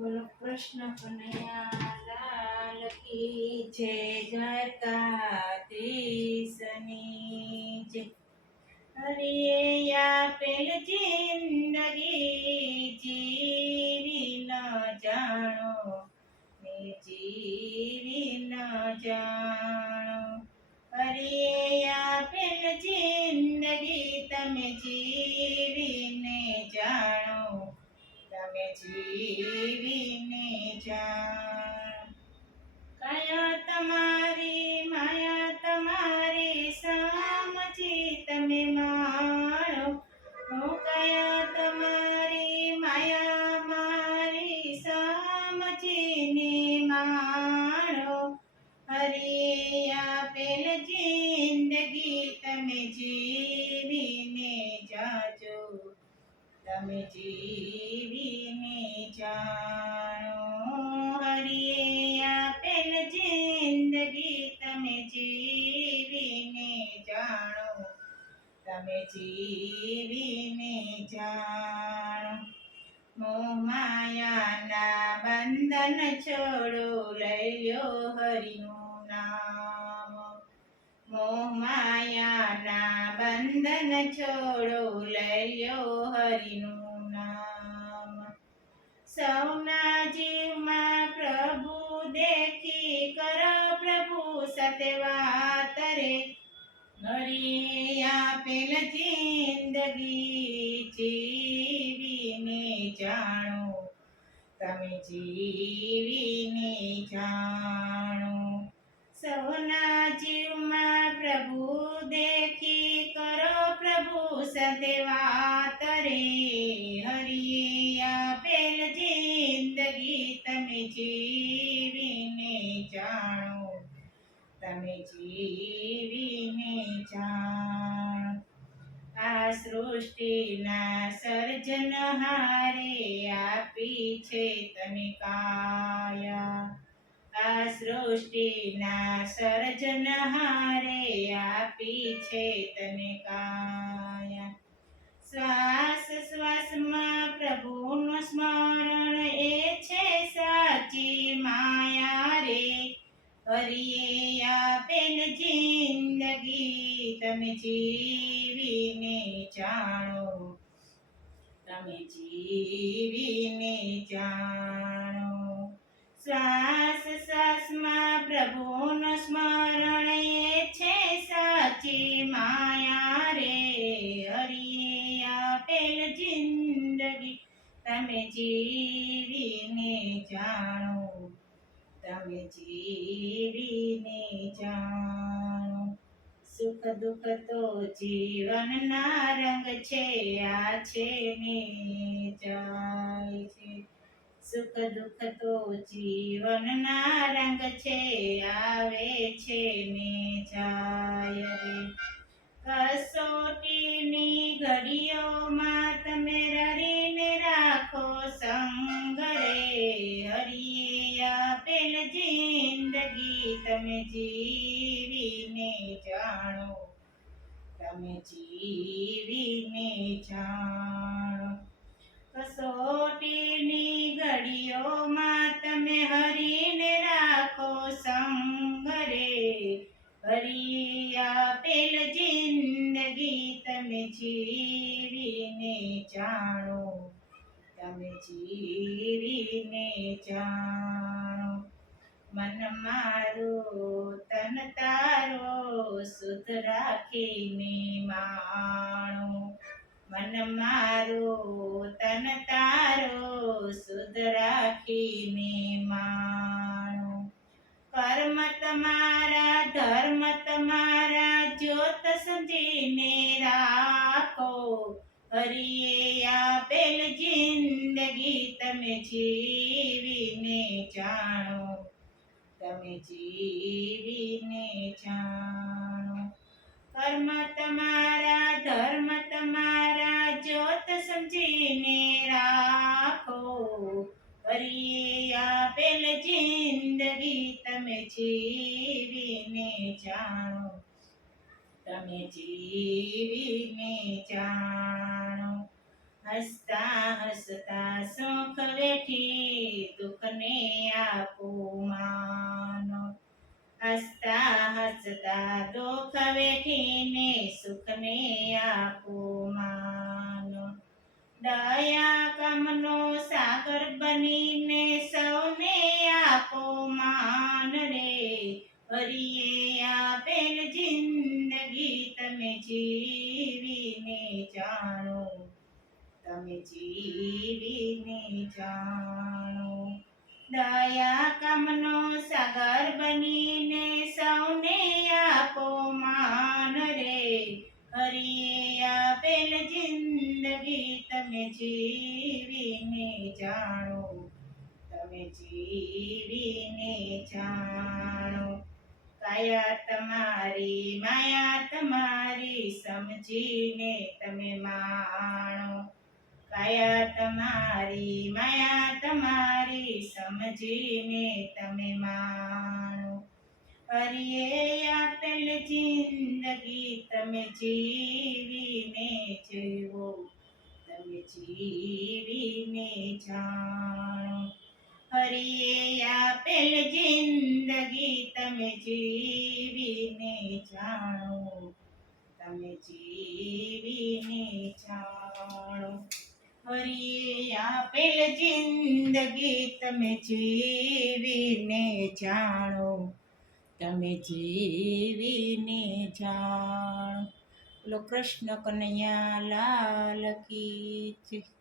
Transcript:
બોલો કૃષ્ણ કનૈયા લાલ કી જય દ્વારકાધીશની જય. હરિએ આપેલ જિંદગી જીવી ન જાણો ને જીવી ન જાણો. હરિએ આપેલ જિંદગી તમે જીવીને જાણો, તમે જીવીને જાણો. કાયા તમારી માયા તમારી સમજી તમે માણો. હું કાયા તમારી માયા મારી સમજીને માણો. હરિએ આપેલ જિંદગી તમે જીવીને જાજો, તમે જીવીને જાણો. હરિએ આપેલ જિંદગી તમે જીવીને જાણો, તમે જીવીને જાણો. મોહ માયાના બંધન છોડો, લઈ લ્યો હરિનું નામ. મોહ માયાના બંધન છોડો, લઈ લ્યો હરિનું નામ. સૌના જીવમાં પ્રભુ દેખી, કરો પ્રભુ સાથે વાત રે. હરિએ આપેલ જિંદગી જીવીને જાણો, તમે જીવીને જાણો. સૌના જીવમાં પ્રભુ દેખી, કરો પ્રભુ સાથે વાત રે. હરિએ આપેલ જિંદગી તમે જીવીને જાણો, તમે જીવીને જાણો. આ સૃષ્ટિના સર્જનહારે આપી છે તને કાયા. આ સૃષ્ટિના સર્જનહારે આપી છે તને કાયા. શ્વાસ શ્વાસમાં પ્રભુનું સ્મરણ એ છે સાચી માયા રે. હરિએ આપેલ જિંદગી તમે જીવીને જાણો, તમે જીવીને જાણો. શ્વાસ શ્વાસમાં પ્રભુનું સ્મરણ એ છે સાચી માયા રે. હરિએ આપેલ જિંદગી તમે જીવીને જાણો, તમે જીવીને જાણો. સુખ દુઃખ તો જીવનના રંગ છે, આ છે ને જાય છે. સુખ દુઃખ તો જીવનના રંગ છે, આવે છે ને જાય રે. કસોટીની ઘડીઓમાં તમે રરીને રાખો સંગ રે. હરિએ આપેલ જિંદગી તમે જીવીને જાણો, તમે જીવીને જાણો. કસોટીની ઘડીઓમાં તમે હરીને રાખો સંગ રે. હરિએ આપેલ જિંદગી તમે જીવીને જાણો, તમે જીવીને જાણો. મન મારું તન તારો શુદ્ધ રાખીને માણો. મન મારું તન તારો શુદ્ધ રાખીને માણો. કર્મ તમારા ધર્મ તમારા જ્યોત સમજીને રાખો. હરિએ આપેલ જિંદગી તમે જીવીને જાણો, તમે જીવીને જાણો. કર્મ તમારા ધર્મ તમારા જ્યોત સમજીને રાખો. હરિએ આપેલ જિંદગી તમે જીવીને જાણો, તમે જીવીને જાણો. હસતા હસતા સુખ વેઠી સુખને આપો માન. હસતા હસતા દુઃખ વેઠીને સુખને આપો માન. દયા કમનો સાગર બનીને સૌને આપો માન રે. હરિએ આપેલ જિંદગી તમે જીવીને જાણો, તમે જીવીને જાણો. દયા કમનો સાગર બનીને સૌને આપો માન રે. હરિએ આપેલ જિંદગી તમે જીવીને જાણો, તમે જીવીને જાણો. કાયા તમારી માયા તમારી સમજીને તમે માણો. કાયા તમારી માયા તમારી સમજીને તમે માણો. હરિએ આપેલ જિંદગી તમે જીવીને જીવો, તમે જીવીને જાણો. હરિએ આપેલ જિંદગી તમે જીવીને જાણો, તમે જીવીને જાણો. હરિએ આપેલ જિંદગી તમે જીવીને જાણો, તમે જીવીને જાણો. બોલો કૃષ્ણ કનૈયા લાલ કી જય.